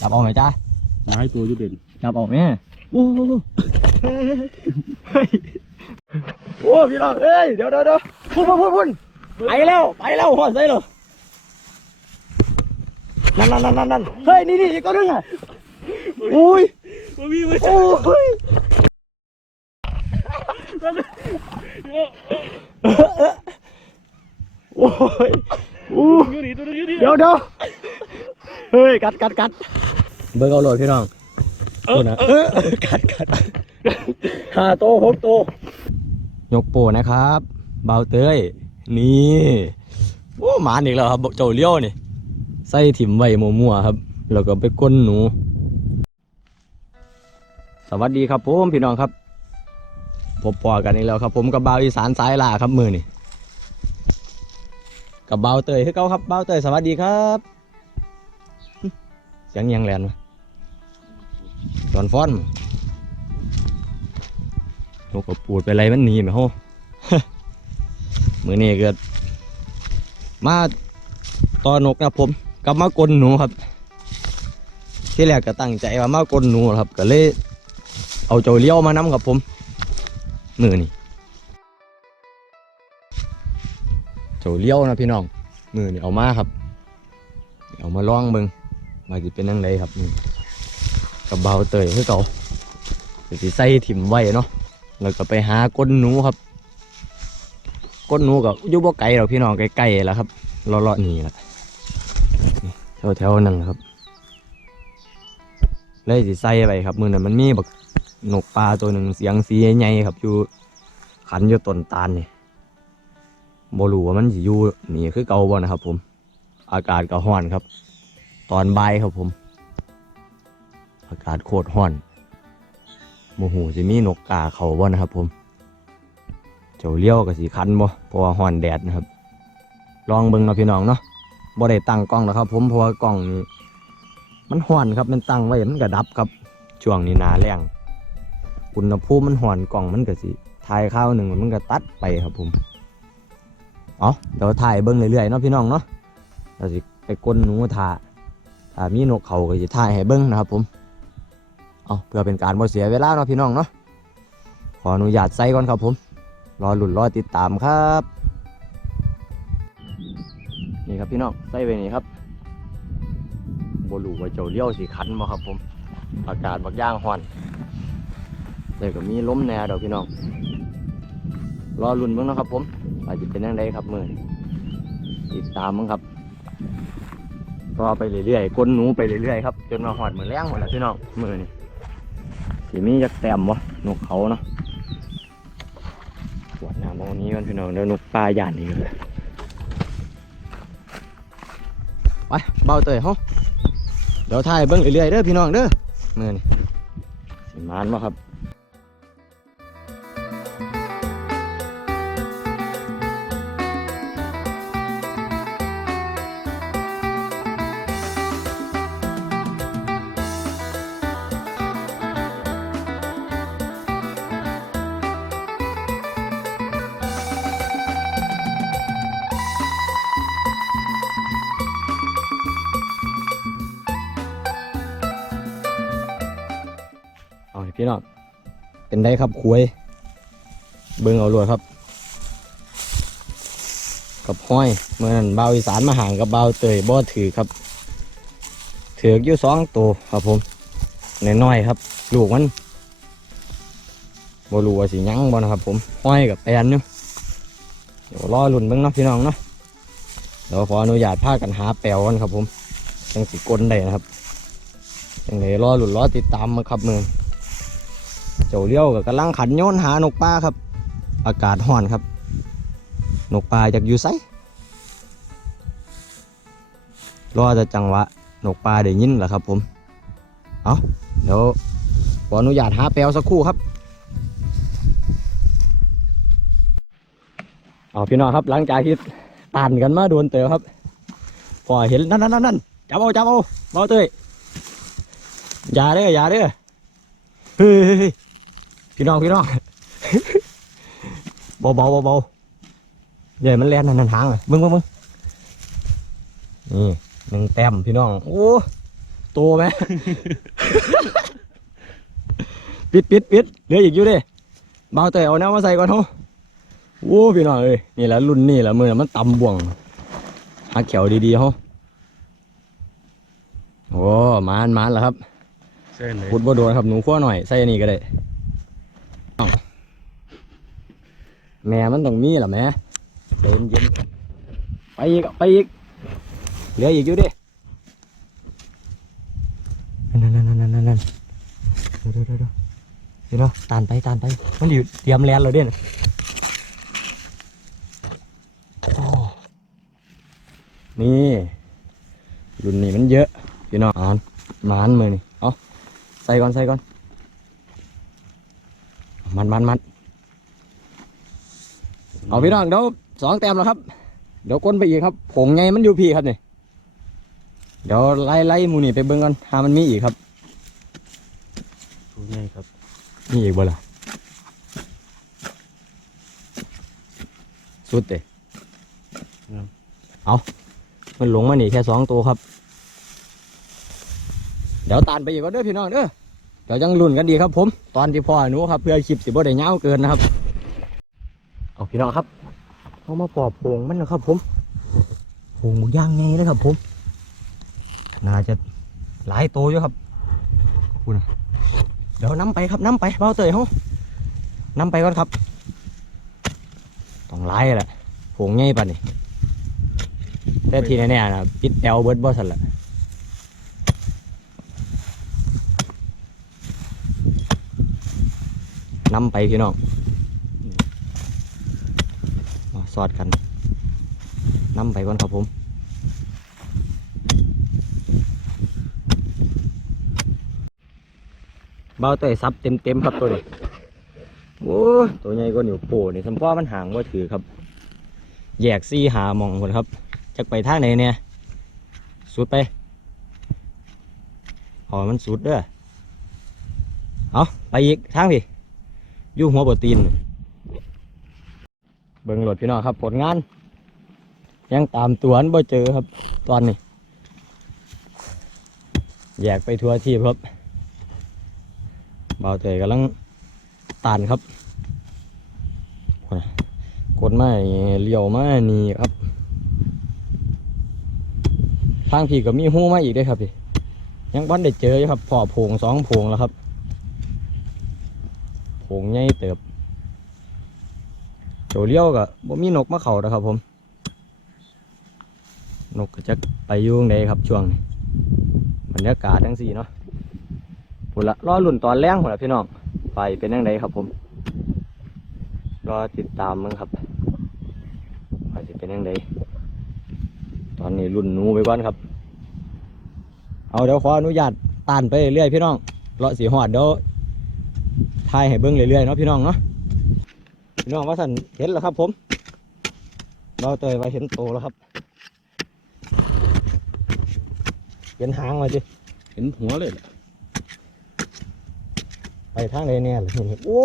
จับเอาไหมจ้าหลายตัวอยู่เด่นจับเอาไหมโอ้โหเฮ้ยโอ้พี่น้องเอ้ยเดี๋ยวเดี๋ยวเดี๋ยวพุ่นพุ่นพุ่นพุ่นไปแล้วไปแล้วหัวใส่เลยนั่นนั่นนั่นนั่นนั่นเฮ้ยนี่นี่อีกตัวนึงอะอุ้ยบ่มีเว้ยโอ้ยโอ้ยอู้อยู่นี่ตัวนึงอยู่นี่เดี๋ยวเดี๋ยว เฮ้ยกัดกัดกัดเบิ่งเอาโหลดพี่น้องตัวนะเออกัดกัดห้าโตหกโตยกโปนะครับ เบาเต้ยนี่โอ้หมาอีกแล้วครับเจ้าเลี้ยวนี่ใส่ถิ่มไว้มั่วๆครับแล้วก็ไปก้นหนู สวัสดีครับผมพี่น้องครับพบปอกันอีกแล้วครับ ผมกับบ่าวอีสานสายล่าครับมือนี่กับบ่าวเตยคือเก่าครับบ่าวเตยสวัสดีครับเสียงยังแลนวะตอนฟ้อนนกก็ปูดไปไรมันหนีไหมโฮมือนี่เกิดมาตอนนกนะผมกับมากลหนูครับ ที่แรกก็ตั้งใจว่ามากลหนูครับ ก็เลยเอาเจ้าเลี้ยวมานำกับผม มือนี่เจ้าเลี้ยวนะพี่น้องมือนี่เอามาครับ เอามาลองเบิง มาจะเป็นยังไงครับนี่กับเบาเตยคือเก่าจะสิใส่ถิ่มไว้เนาะแล้วก็ไปหาก้นหนูครับก้นหนูกับยู่บ่ไกลหรอกพี่น้องใกล้ๆแล้วครับเลาะๆนี่แหละแถวๆนั่นแหละครับเลยสิใส่ไปครับมือนั้นมันมีแบักนกปลาตัวหนึ่งเสียงสีใหญ่ครับอยู่ขันอยู่ต้นตาลนี่บรูว่ามันสิอยู่นี่คือเก่าบ่นะครับผม อากาศก็ร้อนครับ ตอนบ่ายครับผม อากาศโคตรร้อนโมโหจะมีนกกาเขาบ่นะครับ ผม เจ้าเลี้ยวกับสีคันบ่เพราะว่าร้อนแดดนะครับ ลองเบิ่งนาะพี่น้องเนาะบ่ได้ตั้งกล้องแล้วครับ ผมเพราะว่ากล้องนี่มันร้อนครับมันตั้งไว้มันก็ดับครับช่วงนี้นาแรงอุณหภูมิมันห่อนกล่องมันก็สิถ่ายข้าวหนึ่งมันก็ตัดไปครับผมเอาเดี๋ยวถ่ายเบิ้งเรื่อยๆเนาะพี่น้องเนาะเราสิไปก้นหนูถ่าถ้า มีนกเขาก็จะถ่ายให้เบิ้งนะครับ ผมเอาเพื่อเป็นการบ่เสียเวลาเนาะพี่น้องเนาะขออนุญาตใส่ก่อนครับผม รอหลุนรอติดตามครับ นี่ครับพี่น้องใส่ไว้นี่ครับบรูว่าเจ้าเลี้ยวสีคันบ่ครับ ผม อากาศบักย่างห่อนแต่ก็มีล้มแน่เดอกพี่น้อง รอรุ่นเบิ่งนะครับ ผมอาจจะเป็นยังไงครับมือติดตามมั้งครับ รอไปเรื่อยๆก้นหนูไปเรื่อยๆครับจนมาหอดมือนแรงหมดแล้วพี่น้องมือนี่สีมียักแต้มวะนกเขาเนาะปวดหน้ามองนี้กันพี่น้องเดี๋ยวนกปลาหยาดนี่เลยไปเบาเตยเฮาเดี๋ยวถ่ายเบิ่งเรื่อยๆเด้อพี่น้องเด้อมือนี่สิมานบ่ครับ พี่น้องเป็นได้ครับคุยเบิ่งเอาลวดครับ กับห้อยเมื่อนั้นเบาอีสานมาห่างกับเบาเตยบ่ถือครับถือกอยู่สองตัวครับผมน้อยๆครับ ลูกมันบรูว่าสิยังบ่นะครับผมห้อยกับแปนอยู่เดี๋ยวรอลุ่นเบิ่งเนาะพี่น้องเนาะเดี๋ยวขออนุญาตพากันหาแปลวกันครับผมจังสิกลนได้นะครับจังไดรอหลุ่นรอติดตามมาครับมือ เจ้าเลี้ยวกับกำลังขันโยนหานกปลาครับ อากาศร้อนครับ นกปลาจากอยู่ไสรอจะจังหวะนกปลาได้ยินแหละครับ ผม เอาเดี๋ยวขออนุญาตหาแปลวสักครู่ครับเอาพี่น้องครับหลังจากที่ตานกันมาโดนเต๋อครับพอเห็นนั่นนั่นนั่นจับเอาจับเอาเบาเตยอย่าเด้ออย่าเด้อเฮ้ยเฮ้ยเฮ้ย พี่น้องพี่น้องเบาเบาเบาเบาใหญ่มันแล่นนั่นนั่นหางเลยเบิ้งเบิ้งเบิ้งนี่หนึ่งแต้มพี่น้อง โอ้โตไหมปิดปิดปิดเหลืออีกอยู่เด้เบาเตยเอาแนวมาใส่ก่อนเฮาโอ้พี่น้องเอ้ยนี่แหละรุ่นนี่แหละมือน่ะมันตำบ่วงหักเขียวดีๆเฮาโอ้มานมานแล้วครับเส้นเลยพุดบ่โดนครับหนูขั้วหน่อยใส่อันนี้ก็ได้อ้าว แม่มันต้องมีล่ะแม่เย็นเย็นไปอีกไปอีกเหลืออีกอยู่ดินั่นนั่นนั่นนั่นนั่นดี๋ยวเดี๋ยวเดี๋ยวเดี๋ยวเดี๋ยวตานไปตานไปมันอยู่เตรียมแลนเราเด่นนี่รุ่นนี้มันเยอะพี่น้องอ่านมานมือนี่เอาใส่ก่อนใส่ก่อน มันมันมันเอาพี่น้องเดี๋ยวสองแต้มแล้วครับ เดี๋ยวก้นไปอีกครับผงไงมันอยู่พี่ครับนี่เดี๋ยวไล่ไล่หมูนี่ไปเบิ่งก่อนถ้ามันมีอีกครับตัวใหญ่ครับ มีอีกบ่ล่ะสุดเตะเอามันหลงมาหนีแค่สองตัวครับ เดี๋ยวตานไปอีกก็เด้อพี่น้องเด้อ เดี๋ยวยังลุ้นกันดีครับผม ตอนที่พ่อหนูครับ เพื่อคลิปสิบ่ได้ยาวเกินนะครับ เอาพี่น้องครับเอามาปอบโพงมันนะครับ ผมโพงย่างไงเลยครับ ผม น่าจะหลายโตวอยู่ครับคุณเดี๋ยวน้ำไปครับน้ำไปเบาเตยเขาน้ำไปก่อนครับ ต้องไล่แหละโพงไงปะนี่แต่ทีแน่ๆนะปิดแอลเบิร์ดบอสันละ นำไปพี่น้องมาสอดกันนำไปก่อนครับผมเบาเตยซับเต็มเต็มๆครับตัวนี้โอ้ตัวใหญ่กว่านิ้วโป้เนี่ยสมพ่อมันห่างว่าถือครับ แยกซี่หาหมองคนครับจะไปทางไหนเนี่ยสุดไปขอมันสุดเด้อเอาไปอีกทางพี่ ยู่หัวโปรตีน เบิ่งโหลดพี่น้องครับ ผลงาน ยังตามตัวนันบ่เจอครับ ตอนนี้แยกไปทัวร์ทีบครับเบาเตยกำลังตานครับกดมานี่เลี้ยวมานี่ครับทางพี่ก็มีหู้มาอีกด้วยครับพี่ยังบ้านได้เจออยู่ครับพอโพงสองโพงแล้วครับ โผงใหญ่เติบโจเลี้ยวก็บ่มีนกมาเข่านะครับผม นกก็จะไปยุ่งใดครับช่วงนี้บรรยากาศทั้งสี่เนาะพุ่นละรอลุ่นตอนแรงพุ่นละพี่น้องไปเป็นยังไงครับผมรอติดตามมึงครับไปจะเป็นยังไงตอนนี้รุ่นนูไปก่อนครับ เอาเดี๋ยวขออนุญาตตานไปเรื่อยๆพี่น้องเลาะสีหอดเดี๋ยว ทายให้เบิ้งเรื่อยๆเนาะพี่น้องเนาะพี่น้องว่าสันเห็นแล้วครับ ผม เราเตยไว้เห็นโตแล้วครับ เห็นหางมาจิเห็นหัวเลยล่ะไปทางไหนเนี่ยล่ะเห็นโอ้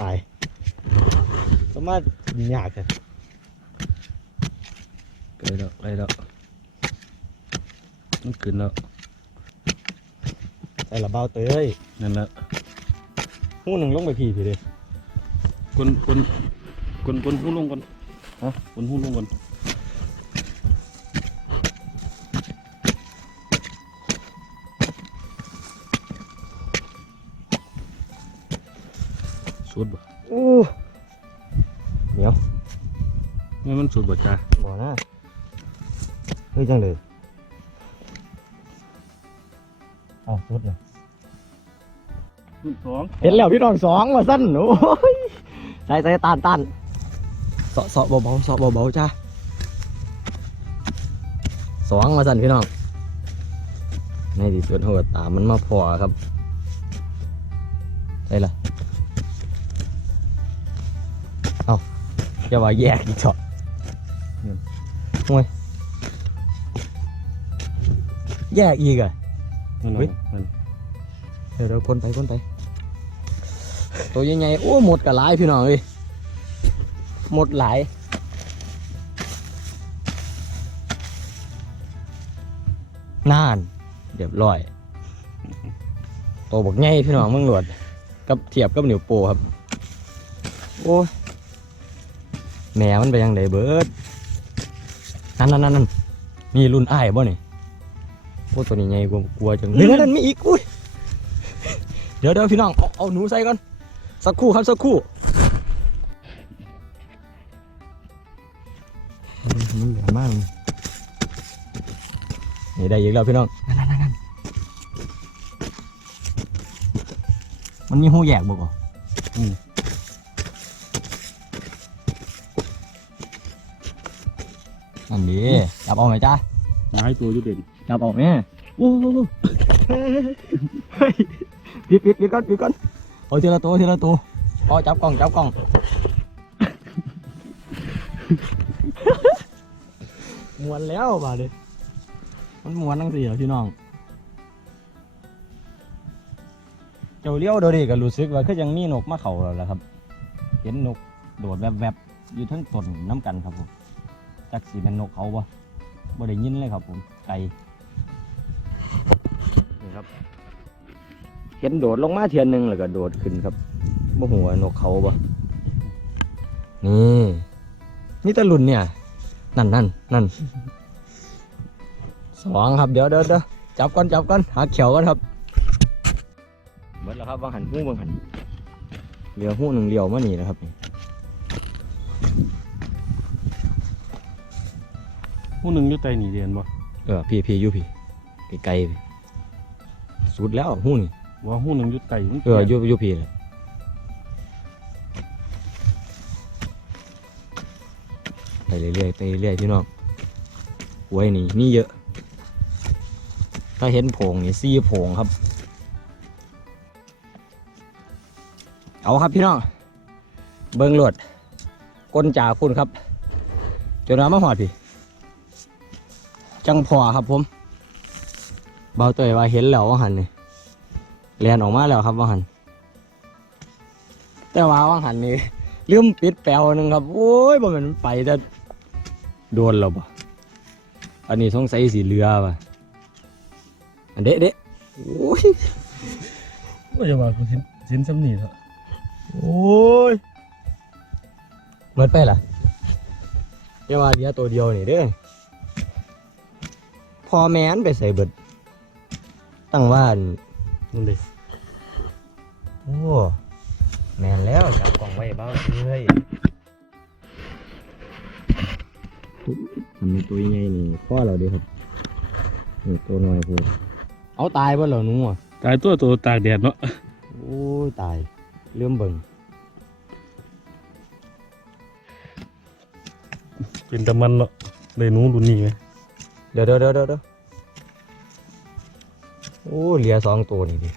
ตายสามารถยากเลยไกลแล้วไกลแล้วมันขึ้นแล้วใส่ละเบาเตยนั่นแหละ หูหนึ่งลงไปพี่พี่เลยกลนกลนกลนกลนหูลงก่อนฮะกลนหูลงก่อนสุดบ่โอ้ไม่มันสุดบ่จ้าบ่นะเฮ้ยจังเลยเอาสุดเลย สุดสองเห็นแล้วพี่น้องสองมาสั้นโอ้ยใส่ใส่ตานตานเสาะเสาะเบาๆเสาะเบาๆจ้าสองมาสั้นพี่น้องในที่สุดเขาก็ตามมันมาพอครับใช่ละเอาอย่าว่าแยกอีกเถอะห่วยแยกอีกอะนั่นเฮ้ยน่ะนั่นเดี๋ยวเราคนไปคนไป ตัวใหญ่ๆโอ้หมดกับหลายพี่น้องเลยหมดหลายนานเรียบร้อยโตบักใหญ่พี่น้องเมืองหลวดกับเทียบกับหนิ้วโป้ครับ โอ้ยแม่มันไปยังไดเบิดนั่นนั่นนั่นนั่นมีรุ่นอ้ายบ่นี่โอ้ตัวนี้ใหญ่กวัวจังเฮ้ยนั่นนั่นมีอีกอุ้ยเดี๋ยวเดี๋ยวพี่น้องเอาเอาหนูใส่ก่อน สักครู่ครับสักครู่มันเหลือมากเลยนี่ได้อีกแล้วพี่น้องนั่นนั่นนั่นมันมีหูแยกบ่ก่ออืมนั่นดีจับเอาไหมจ้าย้ายตัวอยุเด่นจับเอาแม่โอ้โหเฮ้ยปิดปิดปิดก่อนปิดก่อน เอาทีละตัวทีละตัวเอาจับกล้องจับกล้องมวนแล้วบาดเลยมันมวนทั้งสี่พี่น้อง เจ้าเลี้ยวโดยวนี้ก็รู้สึกว่าคือยังมีนกมาเขาแล้วล่ะครับ เห็นนกโดดแวบๆอยู่ทั้งต้นน้ำกันครับผมจักสีเป็นนกเขาบ่บ่ได้ยินเลยครับผมไกลนี่ครับ เห็นโดดลงมาเทียนหนึ่งแล้วก็โดดขึ้นครับบ่หัวานกเขาบ่นี่นี่ตะลุนเนี่ย นั่นนั่นนั่นสองครับเดี๋ยวเดี๋ยวเดี๋ยวจับก่อนจับก่อนหาเขียวก่อนครับหมดแล้วครับวางหันหูวางหันเหลือหูหนึ่งเดียวมานี่นะครับผู้หนึ่งอยุไตหนีเรียนบ่เออพี่พี่อยู่พี่ไกลๆพี่สุดแล้วหูนี่ ว่าผู้หนึ่งยุดไตมันเอออยู่อยู่พี่เลยไปเรื่อยๆไปเรื่อยๆพี่น้องหวยนี่นี่เยอะ ถ้าเห็นโผงนี่ซี่โผงครับ เอาครับพี่น้อง เบิ้งโหลดก้นจ่าคุณครับ จนน้ำมาหอดพี่ จังพอครับผม เบาเตยว่าเห็นแล้วว่าหันนี่ เรียนออกมาแล้วครับว่าหัน แต่ว่าว่าหันนี่ลืมปิดแปลวหนึงครับ โอ้ยบ่แมันไปแต่โดนแล้วบ่อันนี้สงสัยสีเรือป่ะอันเด็ดเด็โอ้ยว่าจะว่ากูสินสินสำนีเถอะโอ้ยเมิดไปล่ะเดี๋ยวว่าเดียวตัวเดียวนี่เด้อพอแม่นไปใส่เบิดตั้งว่าอั่นนั่นเลยโอ้แม่นแล้วจับกล่องไว้บ้างเลยทำเป็นตัวยังไงนี่พ่อเราดีครับนี่ตัวน้อยพูดเอาตายบ่เหรอหนูอะตายตัวตัวตากแดดเนาะโอ้ยตายเลื่อมเบิ่งเป็นตะมันเนาะเลยหนู้รุ่นนี้ไหมเดี๋ยวเดี๋ยวเดี๋ยวเดี๋ยวโอ้เหลือสองตัวนี่ดิ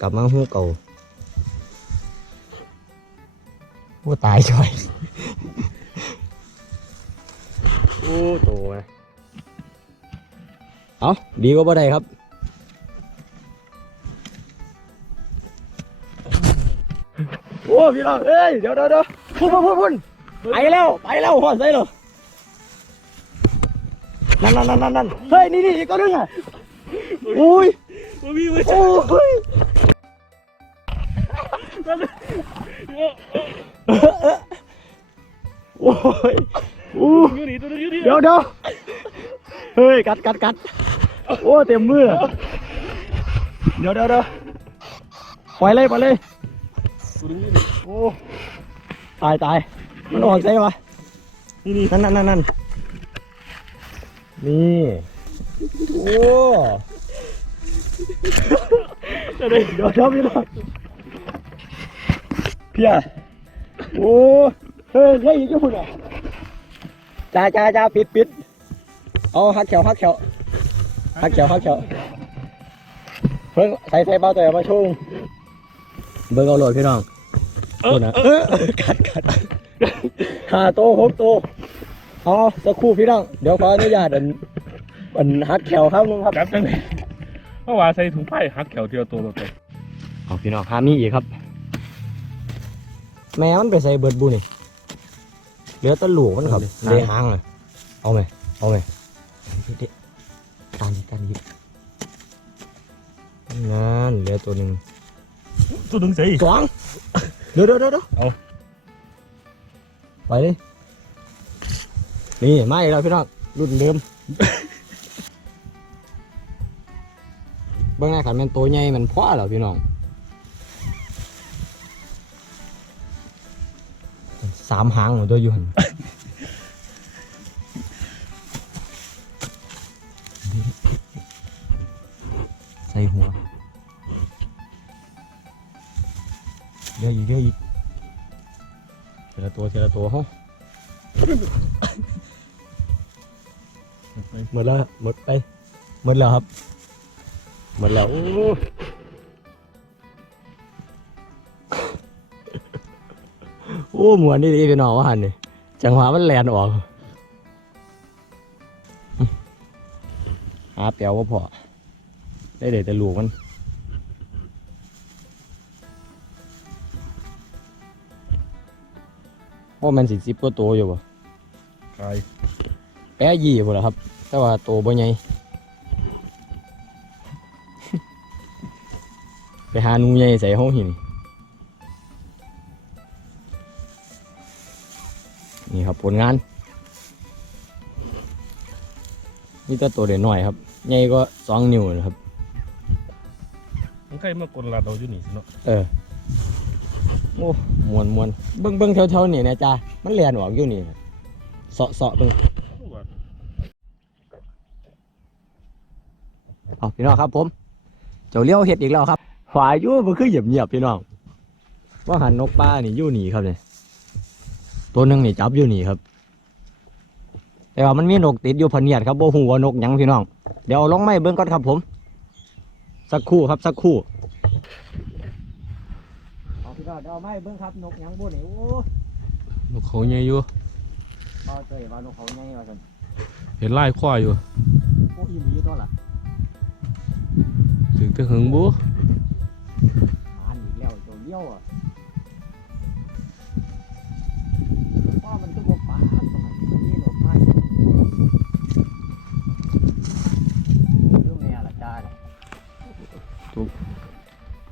กลับมาหูเก่าโอ้ตายช่วยโอ้โตไงเอาดีก็บ่ได้ครับโอ้พี่น้องเอ้ยเดี๋ยวเดี๋ยวเดี๋ยวพุ่นพุ่นพุ่นพุ่นไปแล้วไปแล้วหัวใส่เลยนั่นนั่นนั่นนั่นนั่นเฮ้ยนี่นี่อีกตัวหนึงอะ อุ้ยว่ามีไว้โอ้ยโอ้ยอู้อยู่นี่ตัวนึงอยู่นี่เดี๋ยวเดี๋ยวเฮ้ยกัดกัดกัดโอ้เต็มมือเดี๋ยวเดี๋ยวเดี๋ยวปล่อยเลยปล่อยเลยตัวนึงอยู่นี่โอ้ตายตายมันออกใช่ปะนี่นี่นั่นนั่นนั่นนั่นนี่โอ้ เดี๋ยวเดี๋ยวเดี๋ยวพี่น้องเพียโอ้เฮ้ยเฮ้ยอีกคุณอะจ้าจ้าจ้าปิดปิดเอาหักเขียวหักเขียวหักเขียวหักเขียวเพิ่งใส่ใส่เบาแตัวมาชุ่มเบิ่งเอาโหลดพี่น้องคนนะเออกัดกัดห้าโตหกโตเอาสักครู่พี่น้อง เดี๋ยวขออนุญาตอันอันฮักแขวครับนึงครับจับจัง เลยเพราะว่าใส่ถุงผ้าหักแขวเทียวตัวตัวเอาพี่น้องหามีอีกครับ แม่มันไปใส่เบิดบุนี่เหลือแตะลูกมันครับเอาดิเลยหางเลยเอาไหมเอาไหมเด็ดตามอีกตามอีกนั่นเหลือตัวหนึ่งตัวนึงใส่สองเดี๋ยวเดี๋ยวเดี๋ยวเอาไปเลยนี่มาอีกแล้วพี่น้องรุ่นเดิม เบื้องหน้าขันเป็นตัวใหญ่มันพ่อเหรอพี่น้องสามหางของตัวอยู่หันใส่หัวเดี๋ยวอีกเดี๋ยวอีกทีละตัวทีละตัวเฮ้าหมดแล้วหมดไปหมดแล้วครับ หมดแล้วโอ้โอ้หมวนนี่ดีพี่น้องว่าหันนี่จังหวะมันแลนออกหาเปียวก็พอ ได้เด็ดแต่ลูกมันโอ้มันสิสิบก็โตวอยู่บ่กายแปะยี่บ่ล่ะครับ แต่ว่าโตบ่ใหญ่ หาหนูใหญ่ใส่ห้องหินนี่ครับผลงานนี่ตัวตัวเด็กหน่อยครับใหญ่ก็สองนิ้วนะครับมันใครมากดลาดเราอยู่นี่สิเนาะเออโอ้มวนมวนเบิ้งเบิ้งเท่าๆนี่นะจ้ามันเลียนออกอยู่นี่นะเสาะเสาะเบิ้งเอาพี่น้องครับผม เจ้าเลี้ยวเห็ดอีกแล้วครับ ฝายอยู่มันคือเหยียบเงียบๆพี่น้องว่าหันนกป้านี่อยู่นี่ครับเนี่ยตัวหนึงนี่จับอยู่นี่ครับ แต่ว่ามันมีนกติดอยู่พะเนียดครับโบหูว่านกหยังพี่น้อง เดี๋ยวเอาลงไม้เบิ้งก่อนครับผม สักครู่ครับสักครู่เอาพี่น้องเอาไม้เบิ้งครับนกหยังบุนี่โอ้นกเขาใหญ่อยู่บ่เตยว่านกเขาใหญ่ว่าซั่นเห็นลายควายอยู่โอ้อีหลีตัวล่ะถึงจะหึงบุอ่านอี กแล้วตัวเลี้ยวอะพ่อมันก็บ่ปาดตรงไหนมันนี่ดอกไม้เรื่องแม่ละจ้าเนี่ย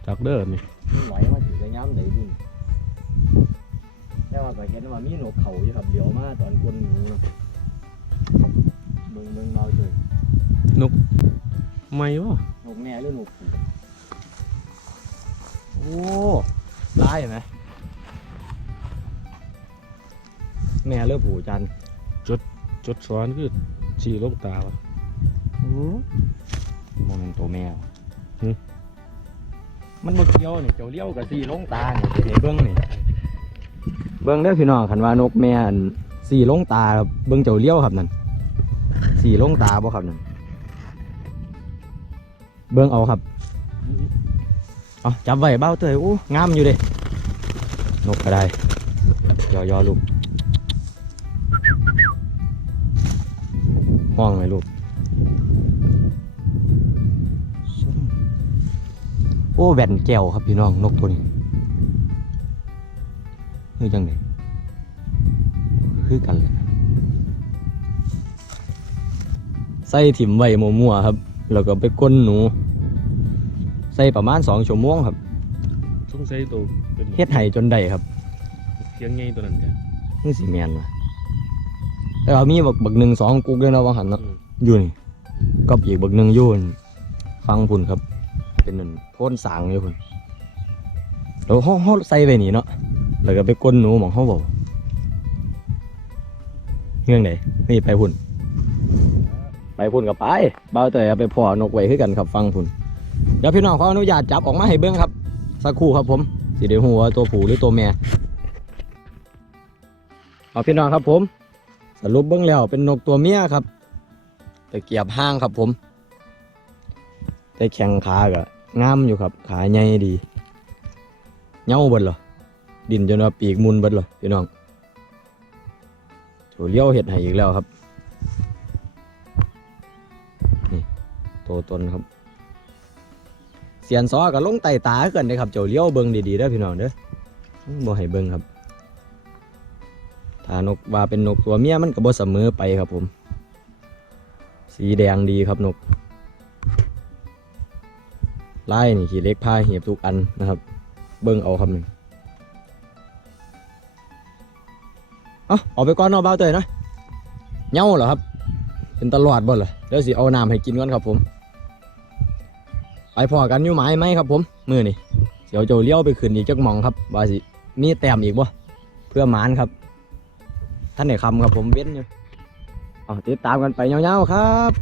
จากเด้อนี่มันไหวมาถือกระย้ำไหนบุญแต่ว่าก็เห็นว่ามีนกเขาอยู่ครับเดี๋ยวมาตอนกวนหนูเนาะเบิ่งเบิ่งเราเลยไม่วะนกแม่หรือนกผี โอ้ร้ายเห็นไหมแม่เลือผูจันจดซ้อนคือฉี่ลงตาวะโอ้โมเมนตัวแมวหึมันบ่เกี่ยวนี่เจ้าเลี้ยวกับสีลงตานี่เห็นเบิ้งนี่เบิ้งเด้อพี่น้องคันว่านกแม่อันสีลงตาครับเบิ้งเจ้าเลี้ยวครับนั่นสีลงตาบ่ครับนั่นเบิ้งเอาครับ เอาจับไว้เบ้าเตยโอ้งามอยู่เด้นกก็ได้ยอยอลูกห้องไหมลูกโอ้แว่นแก้วครับพี่น้องนกตัวนี้เฮ้ยจังไดคือกันเลยใส่ถิ่มไว้มั่วๆครับ แล้วก็ไปก้นหนู ใส่ประมาณสองชั่วโมงครับสงสัยตัวเป็นเฮ็ดไห้จนได้ครับเสียงใหญ่ตัวนั้นแกนี่สีแมนวะแต่ว่ามีบักบักหนึ่งสองกุ๊กด้วยเนาะว่าหันเนาะอืมอยู่นี่ก็อีกบักหนึ่งอยู่นั่นฟังพุ่นครับ เป็นนั่นโพ่นสางอยู่พุ่นแล้วห้องห้องใส่ไปนี่เนาะแล้วก็ไปก้นหนูหมองเขาบอกเรื่องไหนนี่ไปพุ่น ไปพุ่นกับไปเบาเตยเอาไปพ่อนกไว้คือกันครับฟังพุ่น เดี๋ยวพี่น้องขออนุญาตจับออกมาให้เบิ้งครับ สักครู่ครับผมสิเดียวหัวตัวผูหรือตัวแม่เอาพี่น้องครับผม สรุปเบิ้งแล้วเป็นนกตัวเมียครับแต่เกียบห้างครับผม แต่แข้งขาก็งามอยู่ครับขาใหญ่ดีเหย้าเบิดเหรอดินจนว่าปีกมุนเบิดเหรอพี่น้องโถเลี้ยวเห็ดให้อีกแล้วครับ นี่โตตนครับ สียนซอกับลงไตตาเกินเลยครับเจ้าเลี้ยวเบิงดีๆเด้อพี่น้องเด้อบ่ให้เบิงครับถ้านกว่าเป็นนกตัวเมียมันก็บ่เสมอไปครับผม สีแดงดีครับนกลายนี่ขี่เล็กพายเหียบทุกอันนะครับ เบิ่งเอาครับนี่เอาออกไปก่อนเนาะเบาเตยนะเหงาเหรอครับ เป็นตลอดบ่เหรอเดี๋ยวสิเอาน้ำให้กินก่อนครับผม ไปพอกันอยู่ไหมไหมครับ ผมมือนี่เดี๋ยวโจเลี้ยวไปขึ้นอีกจักหมองครับว่าสิมีแต้มอีกบ่เพื่อหมานครับ ท่านไหนคำครับผมเว้นอยู่เอาติดตามกันไปยาๆครับ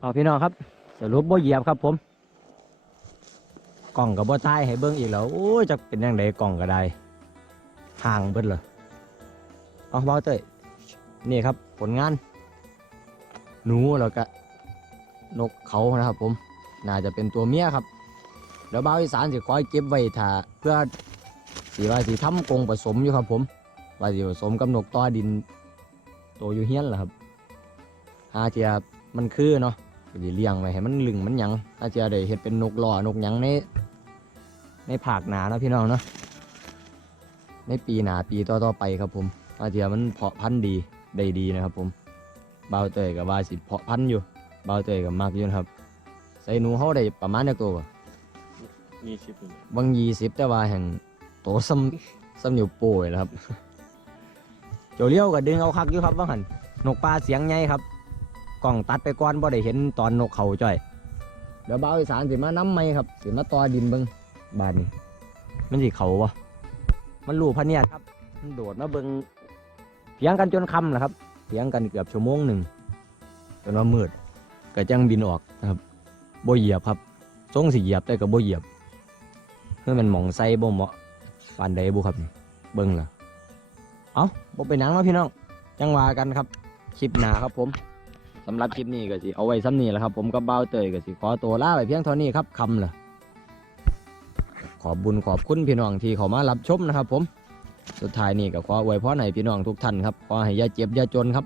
เอาพี่น้องครับ สรุปบ่เหยียบครับผมกล่องกับบ่ท้ายให้เบิ่งอีกแล้วโอ้ยจะเป็นยังไงกล่องก็ได้ห่างเบิดเลยเอาเบาเต้ยนี่ครับผลงาน หนูแล้วก็นกเขานะครับ ผม น่าจะเป็นตัวเมียครับเดี๋ยวเบาอีสานสิคอยเก็บไว้ถ้าเพื่อสีว่าสีทำกงผสมอยู่ครับ ผมว่าสิผสมกับนกต่อดินโตวอยู่เฮี้ยนแหละครับหาเทียมันคือเนาะ ก็สิเลี้ยงไว้ให้มันลึงมันหยังอาจจะได้เฮ็ดเป็นนกหล่อนกหยังในในภาคหนาเนาะพี่น้องเนาะในปีหนาปีต่อๆไปครับผม อาจจะมันเพาะพันธุ์ดีได้ดีนะครับผมบ่าวเตยกับว่าสิเพาะพันธุ์อยู่บ่าวเตยกับมากอยู่นะครับใส่หนูเฮาได้ประมาณจักตัวบ่ยี่สิบเลยบางยี่สิบแต่ว่าแห่งโตซ้ำซ้ำนิ้วโป้ยนะครับโจเลี้ยวก็ดึงเอาคักอยู่ครับว่าหันนกปลาเสียงใหญ่ครับ กล้องตัดไปก่อนบ่ได้เห็นตอนนกเขาจ้อย เดี๋ยวบ่าวอีสานสิมาน้ำไหมครับสิมาต่อดินเบิงบาดนี้ มันสิเขาวะมันรูพะเนียดครับ มันโดดมาเบิงเถียงกันจนค่ำแหละครับเถียงกันเกือบชั่วโมงหนึ่งจนว่ามืดก็จังบินออกนะครับบ่เหยียบครับทรงสิเหยียบแต่ก็บ่เหยียบเพื่อมันหมองไซบ่เหมาะปานใดบุครับนี่เบิ่งล่ะเอ้าบ่ไปนหนังแล้วพี่น้องจังว่ากันครับคลิปหน้าครับผมสำหรับคลิปนี้ก็สิเอาไว้ซ้ำนี้แหละครับ ผมกับเบ้าเตยก็สิขอตัวลาไปเพียงเท่านี้ครับคำเละขอบบุญขอบคุณพี่น้องที่เขามารับชมนะครับ ผมสุดท้ายนี้ก็ขออวยพรให้พี่น้องทุกท่านครับขอให้อย่าเจ็บอย่าจนครับ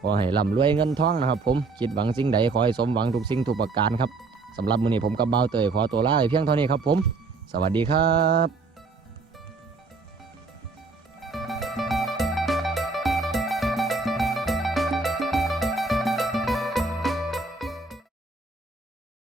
ขอให้ร่ำรวยเงินทองนะครับ ผมคิดหวังสิ่งใดขอให้สมหวังทุกสิ่งทุกประการครับสำหรับมื้อนี้ผมกับเบ้าเตยขอตัวลาไปเพียงเท่านี้ครับ ผม สวัสดีครับ